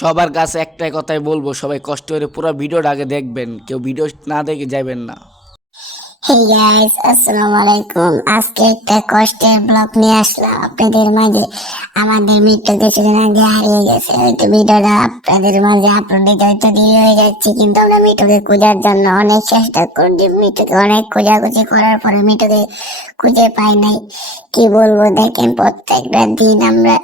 সবার কাছে একটাই কথাই বলবো, সবাই কষ্ট করে পুরো ভিডিওটা আগে দেখবেন, কেউ ভিডিও না দেখে যাবেন না। হেই গাইস, আসসালামু আলাইকুম। আজকে একটা কষ্টের ব্লগ নিয়ে আসলাম আপনাদের মাঝে। আমাদের মিট্টু কিছুদিন আগে হারিয়ে গেছে। হয়তো ভিডিওটা আপনাদের মাঝে আপলোড দিতে হয়তো দেরি হয়ে যাচ্ছে, কিন্তু আমরা মিটুকে খোঁজার জন্য অনেক চেষ্টা করি। মিটুকে অনেক খোঁজাখুঁজি করার পরে মিটুকে খুঁজে পাই নাই। কি বলবো, দেখেন প্রত্যেকটা দিন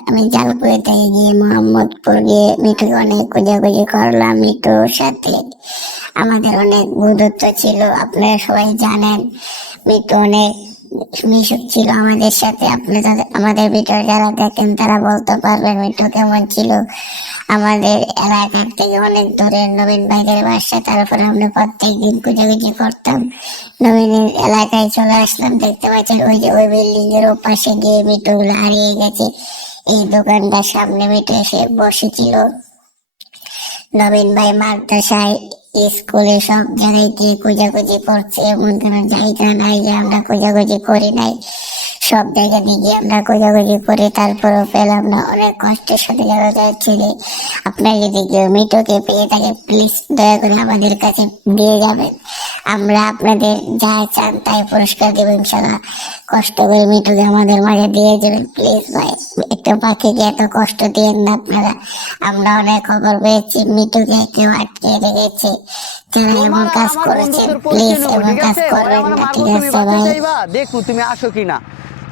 আমি জালপুরে থেকে গিয়ে মোহাম্মদপুর গিয়ে মিটুকে অনেক খোঁজাখুঁজি করলাম। মিটুর সাথে আমাদের অনেক বন্ধুত্ব ছিল, আপনারা সবাই জানেন। মিটু অনেক মিশুক ছিল আমাদের সাথে। আপনি আমাদের ভিডিও যারা দেখেন তারা বলতে পারবেন মিটু কেমন ছিল। আমাদের এলাকার থেকে অনেক দূরে নবীন ভাইদের বাসা, তারপরে আমরা প্রত্যেকদিন খুঁজাখুঁজি করতাম। নবীনের এলাকায় চলে আসলাম, দেখতে পাচ্ছেন ওই যে ওই বিল্ডিং এর ওপাশে গিয়ে মিটু গুলো হারিয়ে গেছে। এই দোকানটার সামনে মিটু এসে বসেছিল। নবীন ভাই মাদ্রাসায়, স্কুলে সব জায়গায় গিয়ে খোঁজাখুঁজি করছে, এমন কোনো জায়গা নাই যে আমরা খোঁজাখুঁজি করি নাই। সব জায়গা দিয়ে আমরা খোঁজাখুঁজি করে তারপরেও পেলাম না। অনেক কষ্টের সাথে যারা যাচ্ছে যে আপনার যদি কেউ মিটুকে পেয়ে থাকে প্লিজ দয়া করে আমাদের কাছে দিয়ে যাবেন। আমরা আপনাদের যা চান তাই পুরস্কার দেবো ইনশাল্লাহ। কষ্ট করে মিটুকে আমাদের মাঝে দিয়ে যাবেন প্লিজ ভাই। একটা পাখিকে এত কষ্ট দিয়েন না আপনারা। আমরা অনেক খবর পেয়েছি মিটুকে কেউ আটকে রেখেছে। যারা এমন কাজ করেছে প্লিজ এমন কাজ করবেন না, ঠিক আছে ভাই? দেখু তুমি আসো কিনা।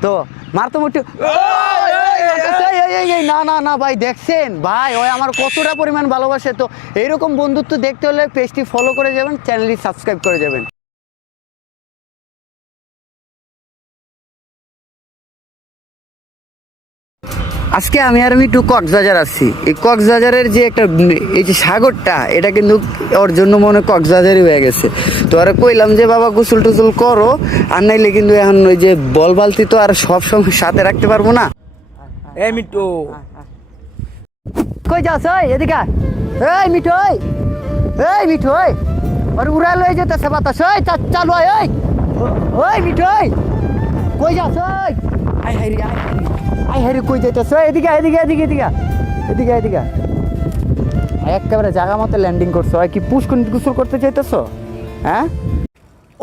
তো মারতো মোটে না না না ভাই, দেখছেন ভাই ওই আমার কতটা পরিমাণ ভালোবাসে। তো এইরকম বন্ধুত্ব দেখতে হলে পেজটি ফলো করে যাবেন, চ্যানেলটি সাবস্ক্রাইব করে যাবেন। আজকে আমি আর মিটু কক্সবাজার আসছি। এই কক্সবাজারের যে একটা এই যে সাগরটা, এটা কিন্তু ওর জন্য মনে কক্সবাজারই হয়ে গেছে। তো আর কইলাম যে বাবা গোসল টোসল করো, আর নাইলে কিন্তু এখন ওই যে বল বালতি তো আর সবসময় সাথে রাখতে পারবো না। এই মিট্টু, কই যাস? ওই এদিকে এই মিঠু, এই মিঠু, আর উড়াল হয়ে যেতেছে বাতাস। ওই চালু হয়। ওই মিঠু, কই যাস? ওই আই হারি আই হারি কই যাইতেছ? এদিকে এদিকে এদিকে এদিকে এদিকে এদিকে একেবারে জায়গা মতো ল্যান্ডিং করছো। কি পুষ্কর গোসল করতে চাইতেছো? হ্যাঁ,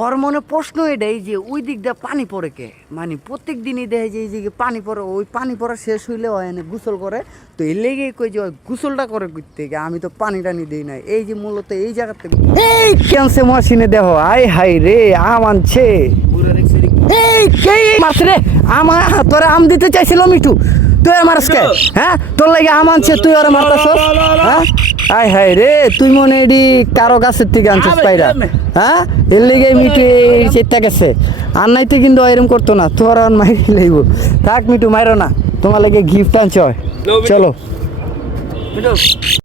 ওর মনে প্রশ্ন এটাই যে ওই দিক দিয়ে পানি পড়ে কে, মানে প্রত্যেক দিনই দেখে যে এই যে পানি পড়ে, ওই পানি পড়া শেষ হইলে ওই এনে গোসল করে। তো এই লেগে কই যে ওই গোসলটা করে থেকে আমি তো পানি টানি দিই না। এই যে মূলত এই জায়গা থেকে এই ক্যান্সে মেশিনে দেখো, আই হাই রে আম আনছে। এই কে মারছে রে? আমার তোরা আম দিতে চাইছিল মিঠু, তুই আমার আজকে হ্যাঁ তোর লাগে আম আনছে, তুই ওরা মারতাছ? হ্যাঁ আই হাই রে, তুই মনে এডি কারো গাছের থেকে আনছিস পাইরা? হ্যাঁ, এর লেগে মিটু চেষ্টা গেছে। আর নাইতে কিন্তু এরকম করতো না, তোর আর মাইরে লইব। থাক মিটু, মাইরো না, তোমার লাগে গিফট আনছ। চলো।